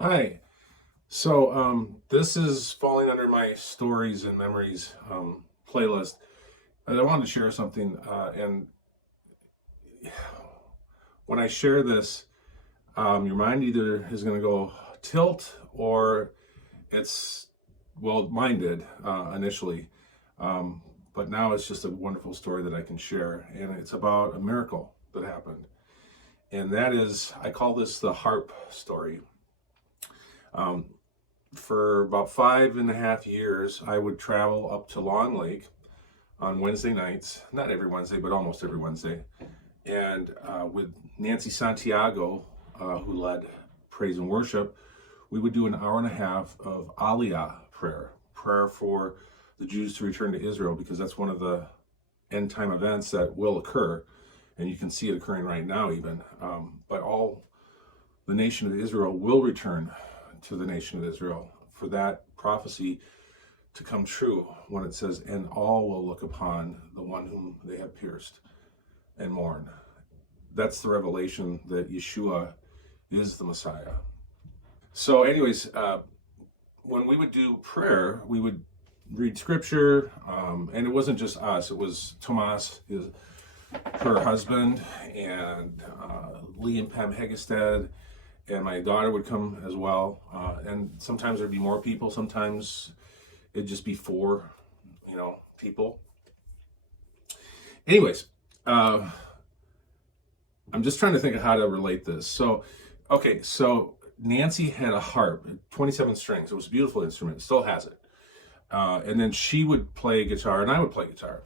Hi. So this is falling under my stories and memories playlist. And I wanted to share something. And when I share this, your mind either is going to go tilt or it's, well, mine did initially. Um, but now it's just a wonderful story that I can share. And it's about a miracle that happened. And that is, I call this the Harp Story. Um, for about 5.5 years, I would travel up to Long Lake on Wednesday nights, not every Wednesday, but almost every Wednesday. And with Nancy Santiago, who led praise and worship, we would do an hour and a half of Aliyah prayer for the Jews to return to Israel, because that's one of the end time events that will occur. And you can see it occurring right now, even. But all the nation of Israel will return to the nation of Israel, for that prophecy to come true when it says, and all will look upon the one whom they have pierced and mourn. That's the revelation that Yeshua is the Messiah. So anyways, when we would do prayer, we would read scripture, and it wasn't just us, it was Tomas, her husband, and Lee and Pam Hegestad, and my daughter would come as well. And sometimes there'd be more people. Sometimes it'd just be four, people. Anyways, I'm just trying to think of how to relate this. So Nancy had a harp, 27 strings. It was a beautiful instrument. Still has it. And then she would play guitar, and I would play guitar.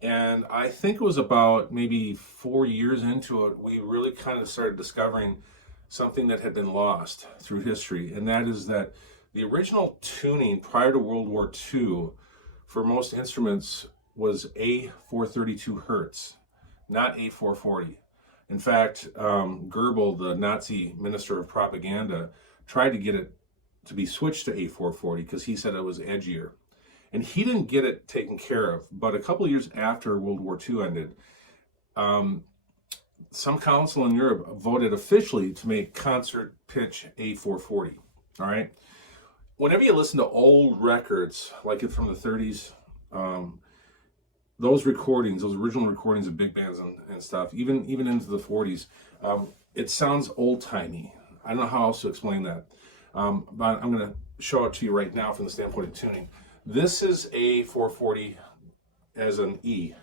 And I think it was about maybe 4 years into it, we really kind of started discovering something that had been lost through history, and that is that the original tuning prior to World War II for most instruments was A432 hertz, not A440. In fact, Goebbels, the Nazi minister of propaganda, tried to get it to be switched to A440 because he said it was edgier. And he didn't get it taken care of. But a couple of years after World War II ended, some council in Europe voted officially to make concert pitch A440. All right. Whenever you listen to old records, like it from the 30s, those recordings, those original recordings of big bands and stuff, even into the 40s, it sounds old timey. I don't know how else to explain that. But I'm going to show it to you right now from the standpoint of tuning. This is A440 as an E.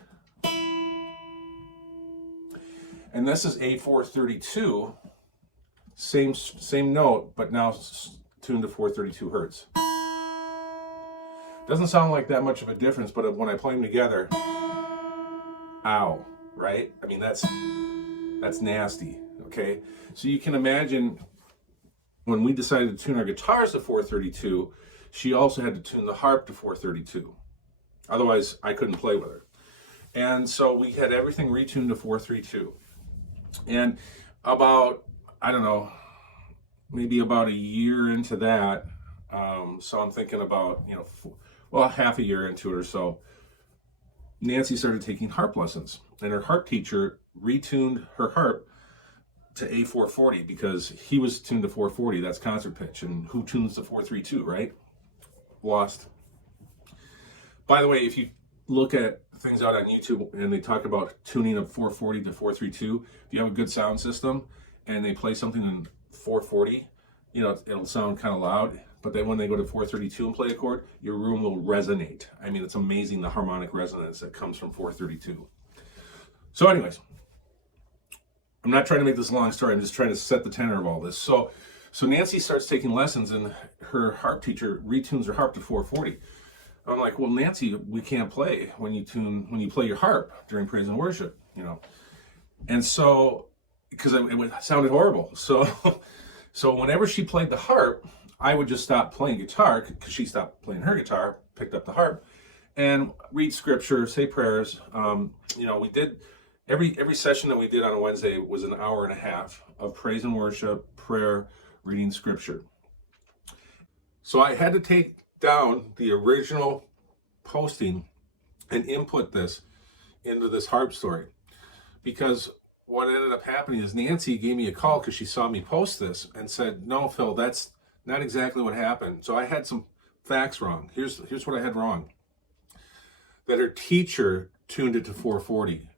And this is A432, same note, but now tuned to 432 hertz. Doesn't sound like that much of a difference, but when I play them together, ow, right? I mean, that's nasty, okay? So you can imagine when we decided to tune our guitars to 432, she also had to tune the harp to 432. Otherwise, I couldn't play with her. And so we had everything retuned to 432. And about, I don't know, maybe about a year into that, so I'm thinking about, half a year into it or so, Nancy started taking harp lessons. And her harp teacher retuned her harp to A440 because he was tuned to 440. That's concert pitch. And who tunes to 432, right? Lost. By the way, if you look at things out on YouTube and they talk about tuning of 440 to 432, if you have a good sound system and they play something in 440, it'll sound kind of loud. But then when they go to 432 and play a chord, your room will resonate. I mean, it's amazing the harmonic resonance that comes from 432. So anyways, I'm not trying to make this a long story. I'm just trying to set the tenor of all this. So Nancy starts taking lessons, and her harp teacher retunes her harp to 440. I'm like, well, Nancy, we can't play when you play your harp during praise and worship, And so, because it sounded horrible. So whenever she played the harp, I would just stop playing guitar because she stopped playing her guitar, picked up the harp, and read scripture, say prayers. We did every session that we did on a Wednesday was an hour and a half of praise and worship, prayer, reading scripture. So I had to take down the original posting and input this into this harp story, because what ended up happening is Nancy gave me a call because she saw me post this and said, "No, Phil, that's not exactly what happened. So I had some facts wrong. Here's what I had wrong. That her teacher tuned it to 440.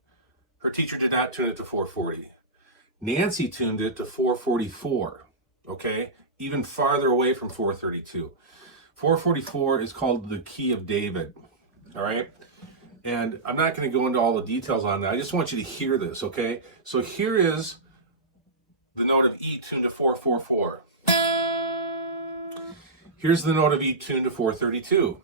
Her teacher did not tune it to 440. Nancy tuned it to 444, okay? Even farther away from 432. 444 is called the key of David, all right? And I'm not going to go into all the details on that. I just want you to hear this, okay? So here is the note of E tuned to 444. Here's the note of E tuned to 432.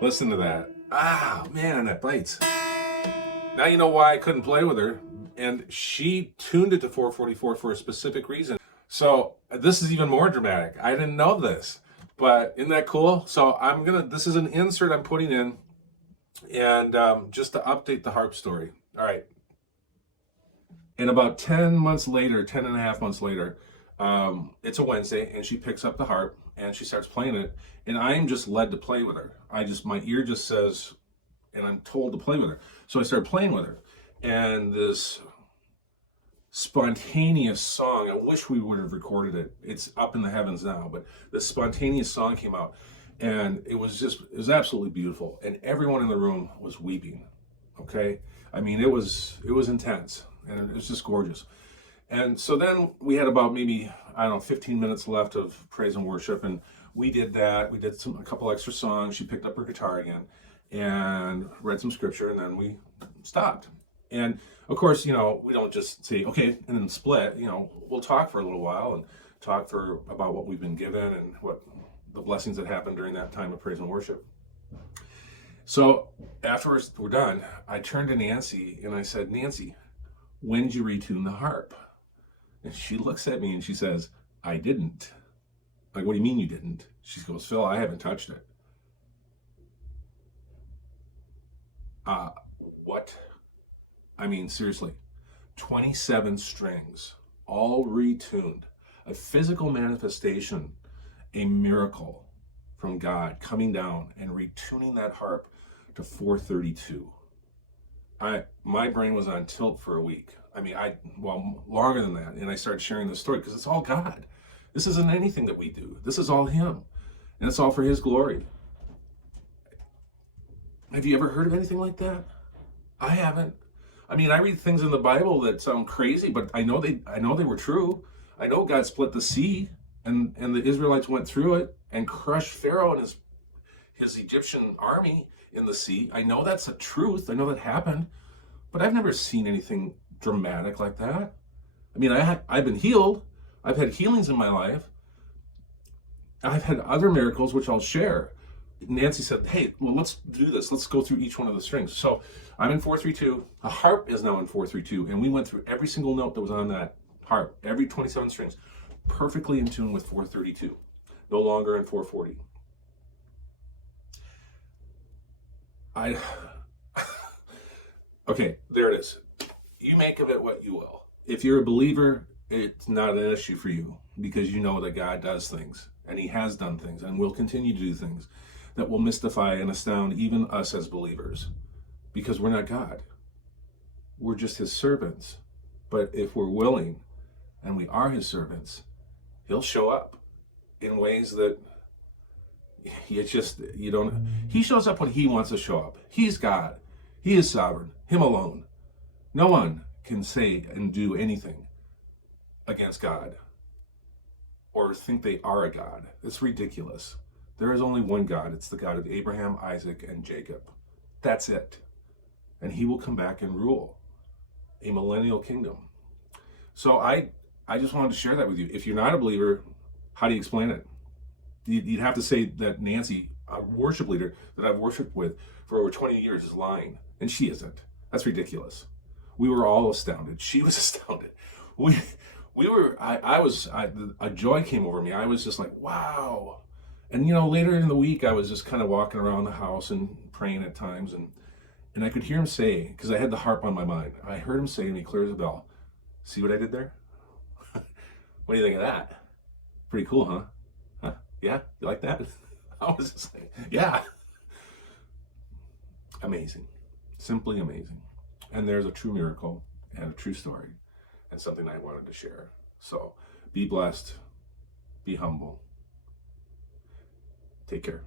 Listen to that. Ah, man, that bites. Now you know why I couldn't play with her. And she tuned it to 444 for a specific reason. So this is even more dramatic. I didn't know this, but isn't that cool? So this is an insert I'm putting in, and just to update the harp story. All right. And about 10 months later, 10 and a half months later, it's a Wednesday, and she picks up the harp and she starts playing it, and I'm just led to play with her. My ear just says, and I'm told to play with her. So I started playing with her, and this spontaneous song, I wish we would have recorded it. It's up in the heavens now, but this spontaneous song came out, and it was absolutely beautiful, and everyone in the room was weeping. Okay, I mean, it was intense, and it was just gorgeous. And so then we had about maybe, I don't know, 15 minutes left of praise and worship, and we did that. We did a couple extra songs. She picked up her guitar again and read some scripture, and then we stopped. And of course, we don't just say, okay, and then split. We'll talk for a little while and talk about what we've been given and what the blessings that happened during that time of praise and worship. So after we're done, I turned to Nancy and I said, Nancy, when did you retune the harp? And she looks at me and she says, I didn't. Like, what do you mean you didn't? She goes, Phil, I haven't touched it. What? I mean, seriously, 27 strings, all retuned, a physical manifestation, a miracle from God coming down and retuning that harp to 432. My brain was on tilt for a week. I mean, longer than that. And I started sharing this story because it's all God. This isn't anything that we do. This is all Him. And it's all for His glory. Have you ever heard of anything like that? I haven't. I mean, I read things in the Bible that sound crazy, but I know they were true. I know God split the sea and the Israelites went through it and crushed Pharaoh and his Egyptian army in the sea. I know that's a truth. I know that happened, but I've never seen anything dramatic like that. I mean, I've been healed. I've had healings in my life. I've had other miracles, which I'll share. Nancy said, hey, well, let's do this. Let's go through each one of the strings. So I'm in 432. A harp is now in 432. And we went through every single note that was on that harp, every 27 strings, perfectly in tune with 432. No longer in 440. Okay, there it is. You make of it what you will. If you're a believer, it's not an issue for you because you know that God does things and He has done things and will continue to do things that will mystify and astound even us as believers because we're not God. We're just His servants. But if we're willing and we are His servants, He'll show up in ways that He shows up when He wants to show up. He's God. He is sovereign. Him alone. No one can say and do anything against God or think they are a God. It's ridiculous. There is only one God. It's the God of Abraham, Isaac, and Jacob. That's it. And He will come back and rule a millennial kingdom. So I just wanted to share that with you. If you're not a believer, how do you explain it? You'd have to say that Nancy, a worship leader that I've worshiped with for over 20 years, is lying. And she isn't. That's ridiculous. We were all astounded. She was astounded. A joy came over me. I was just like, wow. And later in the week, I was just kind of walking around the house and praying at times. And I could hear him say, because I had the harp on my mind, I heard him say to me clear as a bell, see what I did there? What do you think of that? Pretty cool, huh? Yeah, you like that? I was just like, yeah. Amazing. Simply amazing. And there's a true miracle and a true story and something I wanted to share. So be blessed, be humble. Take care.